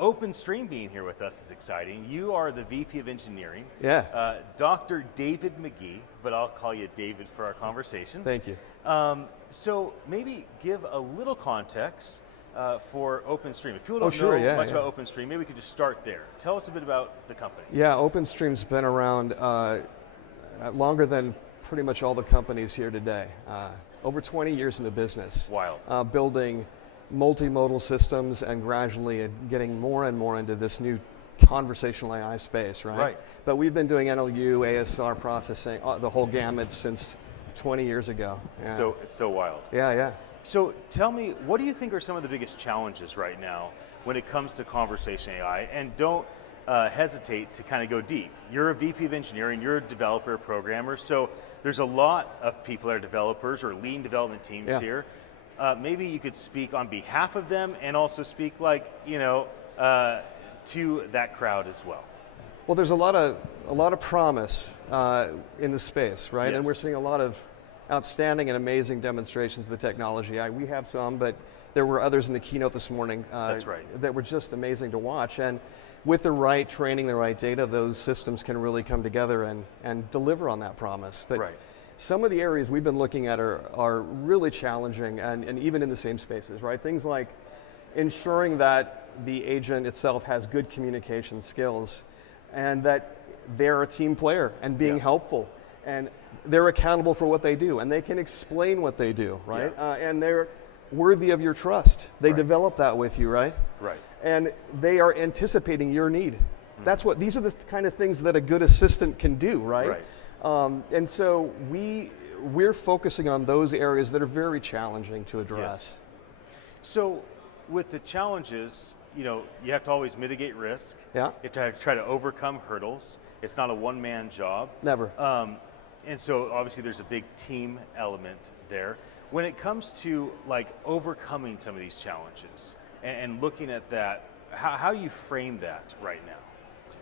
Openstream being here with us is exciting. You are the VP of Engineering. Yeah. Dr. David McGee, but I'll call you David for our conversation. Thank you. So maybe give a little context for Openstream. If people don't know much about Openstream, maybe we could just start there. Tell us a bit about the company. Yeah, Openstream's been around longer than pretty much all the companies here today. Over 20 years in the business. Wild. Building multimodal systems and gradually getting more and more into this new conversational AI space, right? Right. But we've been doing NLU, ASR processing, the whole gamut since 20 years ago. Yeah. So it's so wild. Yeah. So tell me, what do you think are some of the biggest challenges right now when it comes to conversation AI? And don't hesitate to kind of go deep. You're a VP of Engineering, you're a developer, programmer, so there's a lot of people that are developers or lean development teams here. Maybe you could speak on behalf of them and also speak to that crowd as well. Well, there's a lot of promise in the space, right? Yes. And we're seeing a lot of outstanding and amazing demonstrations of the technology. We have some, but there were others in the keynote this morning That's right. that were just amazing to watch. And with the right training, the right data, those systems can really come together and deliver on that promise. But some of the areas we've been looking at are really challenging and even in the same spaces, right? Things like ensuring that the agent itself has good communication skills and that they're a team player and being helpful and they're accountable for what they do and they can explain what they do, right? And they're worthy of your trust. They develop that with you, right? Right. And they are anticipating your need. These are the kind of things that a good assistant can do, right? And so we're focusing on those areas that are very challenging to address. Yes. So with the challenges, you have to always mitigate risk. Yeah. You have to try to overcome hurdles. It's not a one-man job. Never. And so obviously there's a big team element there. When it comes to overcoming some of these challenges and looking at that, how do you frame that right now?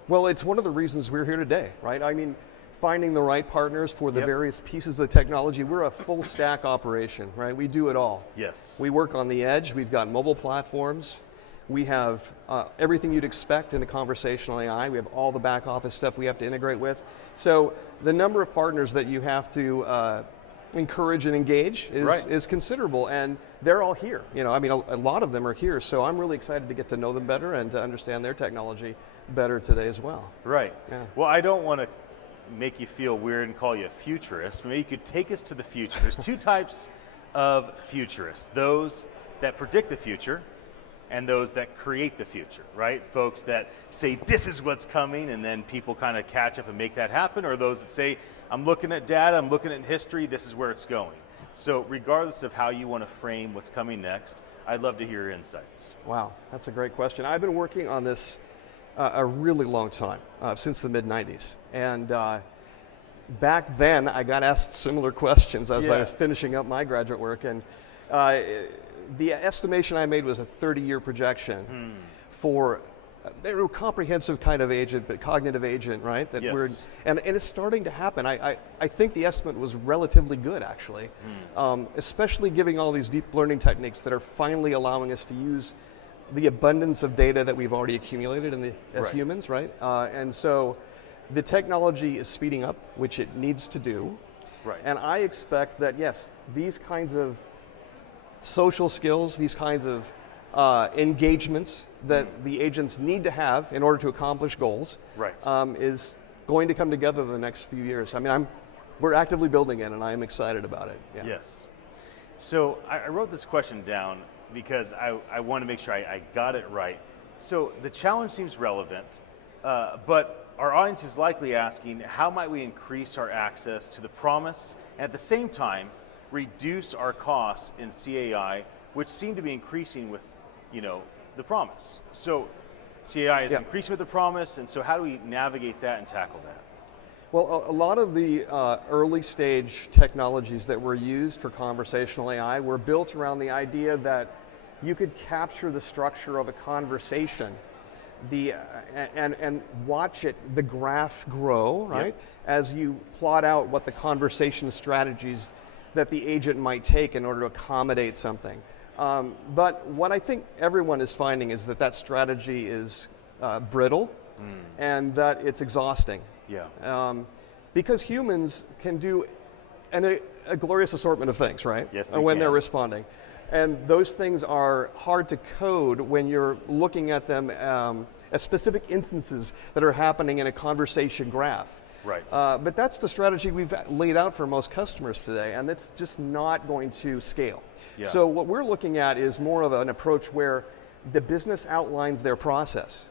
Well, it's one of the reasons we're here today, right? I mean, finding the right partners for the various pieces of the technology. We're a full stack operation, right? We do it all. Yes. We work on the edge. We've got mobile platforms. We have everything you'd expect in a conversational AI. We have all the back office stuff we have to integrate with. So the number of partners that you have to encourage and engage is considerable, and they're all here. A lot of them are here, so I'm really excited to get to know them better and to understand their technology better today as well. Right. Yeah. Well, I don't want to make you feel weird and call you a futurist. Maybe you could take us to the future. There's two types of futurists: those that predict the future and those that create the future, right? Folks that say this is what's coming and then people kind of catch up and make that happen, or those that say, I'm looking at data, I'm looking at history, this is where it's going. So regardless of how you want to frame what's coming next, I'd love to hear your insights. Wow, that's a great question. I've been working on this a really long time, since the mid-90s. And back then, I got asked similar questions as I was finishing up my graduate work. And the estimation I made was a 30-year projection for a comprehensive kind of agent, but cognitive agent, right? That and it's starting to happen. I think the estimate was relatively good, actually, especially giving all these deep learning techniques that are finally allowing us to use the abundance of data that we've already accumulated as humans, right? And so the technology is speeding up, which it needs to do. Right. And I expect that, yes, these kinds of social skills, these kinds of engagements that the agents need to have in order to accomplish goals is going to come together in the next few years. I mean, we're actively building it, and I am excited about it. Yeah. Yes. So I wrote this question down because I want to make sure I got it right. So the challenge seems relevant, but our audience is likely asking, how might we increase our access to the promise and at the same time reduce our costs in CAI, which seem to be increasing with the promise. So CAI is increasing with the promise, and so how do we navigate that and tackle that? Well, a lot of the early stage technologies that were used for conversational AI were built around the idea that you could capture the structure of a conversation and watch the graph grow, right? As you plot out what the conversation strategies that the agent might take in order to accommodate something. But what I think everyone is finding is that strategy is brittle and that it's exhausting. Yeah. Because humans can do a glorious assortment of things, right? Yes, when they're responding. And those things are hard to code when you're looking at them as specific instances that are happening in a conversation graph. Right. But that's the strategy we've laid out for most customers today, and it's just not going to scale. Yeah. So what we're looking at is more of an approach where the business outlines their process,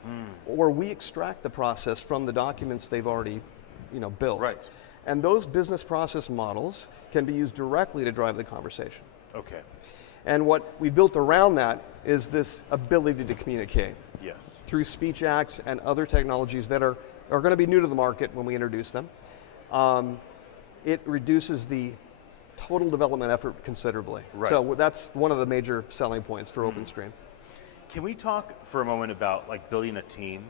or we extract the process from the documents they've already built. Right. And those business process models can be used directly to drive the conversation. Okay. And what we built around that is this ability to communicate. Yes. Through speech acts and other technologies that are going to be new to the market when we introduce them. It reduces the total development effort considerably. Right. So that's one of the major selling points for Openstream. Can we talk for a moment about building a team?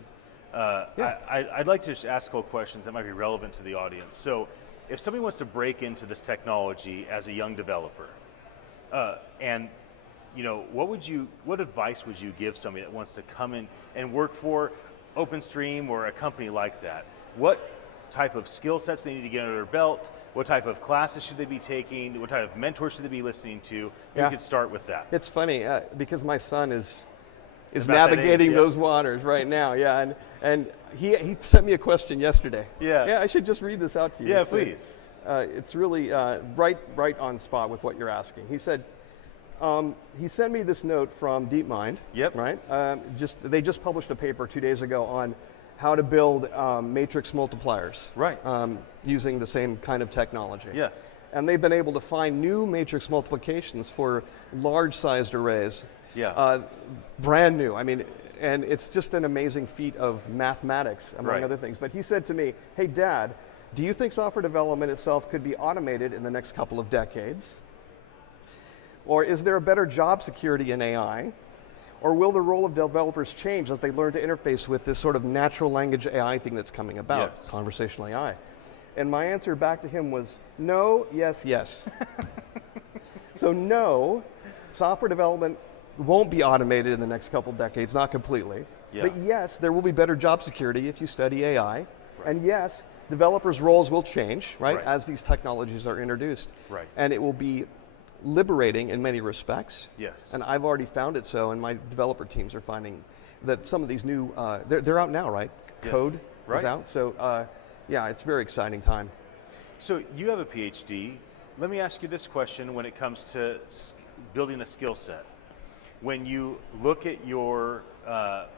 Yeah. I'd like to just ask a couple questions that might be relevant to the audience. So if somebody wants to break into this technology as a young developer, and what advice would you give somebody that wants to come in and work for Openstream or a company like that? What type of skill sets they need to get under their belt? What type of classes should they be taking? What type of mentors should they be listening to? Yeah. We could start with that. It's funny because my son is About navigating that age, yeah. those waters right now. Yeah, and he sent me a question yesterday. Yeah. Yeah, I should just read this out to you. Yeah, It's, please. It's really right on spot with what you're asking. He said, he sent me this note from DeepMind. Yep. Right. They just published a paper 2 days ago on how to build matrix multipliers. Right. Using the same kind of technology. Yes. And they've been able to find new matrix multiplications for large-sized arrays. Yeah. Brand new. I mean, and it's just an amazing feat of mathematics, among Right. other things. But he said to me, "Hey, Dad, do you think software development itself could be automated in the next couple of decades? Or is there a better job security in AI? Or will the role of developers change as they learn to interface with this sort of natural language AI thing that's coming about, Yes. conversational AI?" And my answer back to him was, no, yes, yes. So no, software development won't be automated in the next couple decades, not completely. Yeah. But yes, there will be better job security if you study AI. Right. And yes, developers' roles will change, right, as these technologies are introduced. Right. And it will be liberating in many respects. Yes. And I've already found it so, and my developer teams are finding that some of these new, they're out now, right? Yes. Code Right. is out. So yeah, it's a very exciting time. So you have a PhD. Let me ask you this question when it comes to building a skill set. When you look at your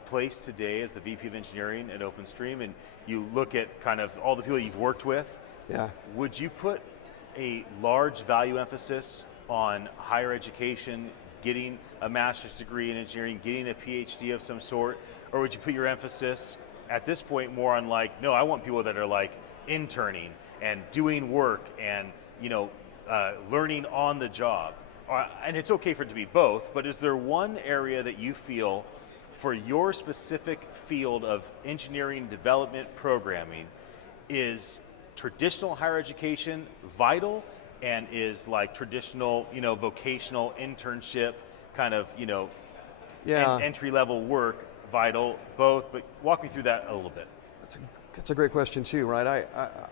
place today as the VP of Engineering at Openstream, and you look at kind of all the people you've worked with, Yeah. would you put a large value emphasis on higher education, getting a master's degree in engineering, getting a PhD of some sort, or would you put your emphasis at this point more on no, I want people that are interning and doing work and learning on the job? And it's okay for it to be both, but is there one area that you feel for your specific field of engineering development programming is traditional higher education vital and is traditional, vocational internship kind of, entry-level work vital, both? But walk me through that a little bit. That's a great question too, right?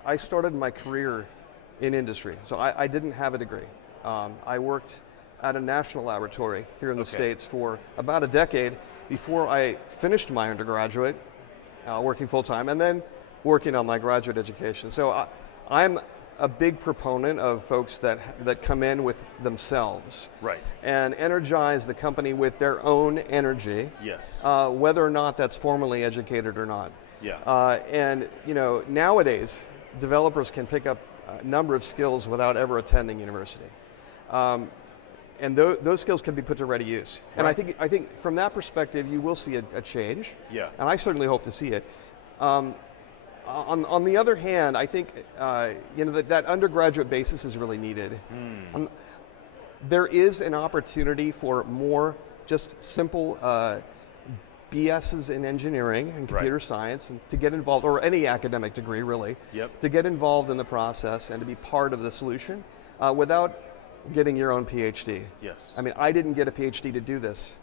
I started my career in industry, so I didn't have a degree. I worked at a national laboratory here in the States for about a decade before I finished my undergraduate, working full-time, and then working on my graduate education. So I'm a big proponent of folks that come in with themselves. Right. And energize the company with their own energy. Yes. Whether or not that's formally educated or not. Yeah. And nowadays, developers can pick up a number of skills without ever attending university. And those skills can be put to ready use. Right. And I think from that perspective, you will see a change. Yeah. And I certainly hope to see it. On the other hand, I think that undergraduate basis is really needed. There is an opportunity for more just simple BSs in engineering and computer science, and to get involved, or any academic degree really, Yep. to get involved in the process and to be part of the solution without getting your own PhD. Yes. I mean, I didn't get a PhD to do this.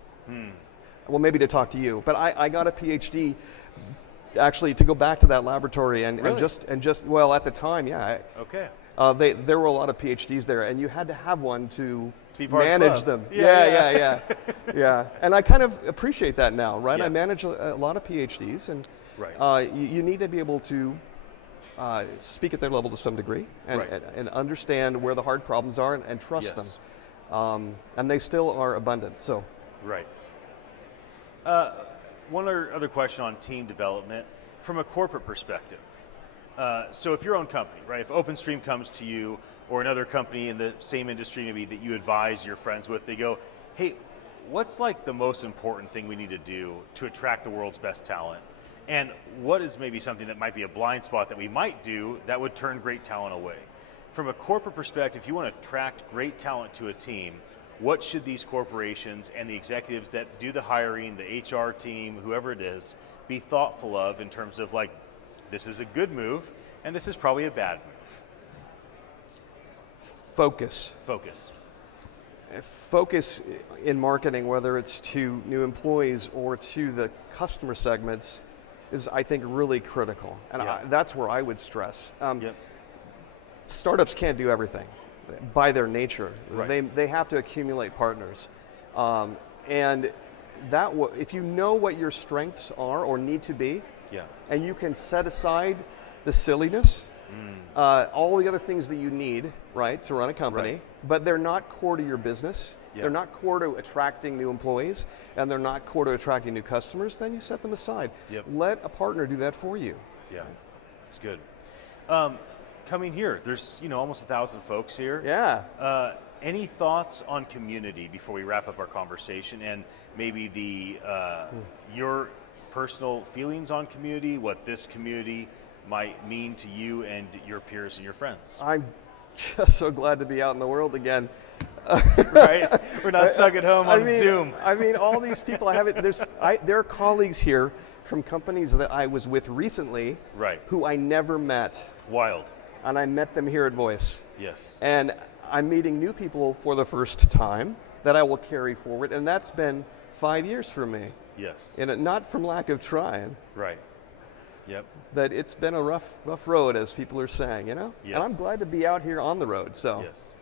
Well, maybe to talk to you, but I got a PhD actually to go back to that laboratory and Really? just well, at the time, yeah. Okay. There were a lot of PhDs there, and you had to have one to be part of the manage club. them. Yeah. Yeah. And I kind of appreciate that now, right? Yeah. I manage a lot of PhDs, and Right. you need to be able to speak at their level to some degree, and, Right. and understand where the hard problems are, and trust Yes. them. And they still are abundant. So. Right. One other question on team development from a corporate perspective. So if your own company, right, if Openstream comes to you or another company in the same industry maybe that you advise your friends with, they go, hey, what's like the most important thing we need to do to attract the world's best talent? And what is maybe something that might be a blind spot that we might do that would turn great talent away? From a corporate perspective, if you want to attract great talent to a team, what should these corporations and the executives that do the hiring, the HR team, whoever it is, be thoughtful of in terms of like, this is a good move and this is probably a bad move? Focus. Focus in marketing, whether it's to new employees or to the customer segments, is I think really critical. And Yeah. that's where I would stress. Yep. Startups can't do everything by their nature. Right. They have to accumulate partners. And if you know what your strengths are or need to be, Yeah. and you can set aside the silliness, all the other things that you need, right, to run a company, Right. but they're not core to your business. Yeah. They're not core to attracting new employees, and they're not core to attracting new customers, then you set them aside. Yep. Let a partner do that for you. Yeah, it's good. Coming here, there's almost 1,000 folks here. Yeah. Any thoughts on community before we wrap up our conversation, and maybe your personal feelings on community, what this community might mean to you and your peers and your friends? I'm just so glad to be out in the world again. Right? We're not stuck at home on Zoom. I mean, all these people there are colleagues here from companies that I was with recently, Right. who I never met, Wild. and I met them here at Voice. Yes. And I'm meeting new people for the first time that I will carry forward, and that's been 5 years for me. Yes. And not from lack of trying, Right. Yep. but it's been a rough road, as people are saying, Yes. And I'm glad to be out here on the road, so. Yes.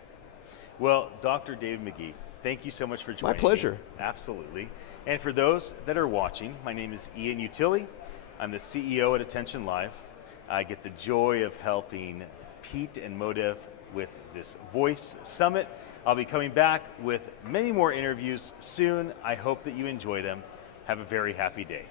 Well, Dr. David McGee, thank you so much for joining me. My pleasure. Absolutely. And for those that are watching, my name is Ian Utile. I'm the CEO at attn.live. I get the joy of helping Pete and Modev with this Voice Summit. I'll be coming back with many more interviews soon. I hope that you enjoy them. Have a very happy day.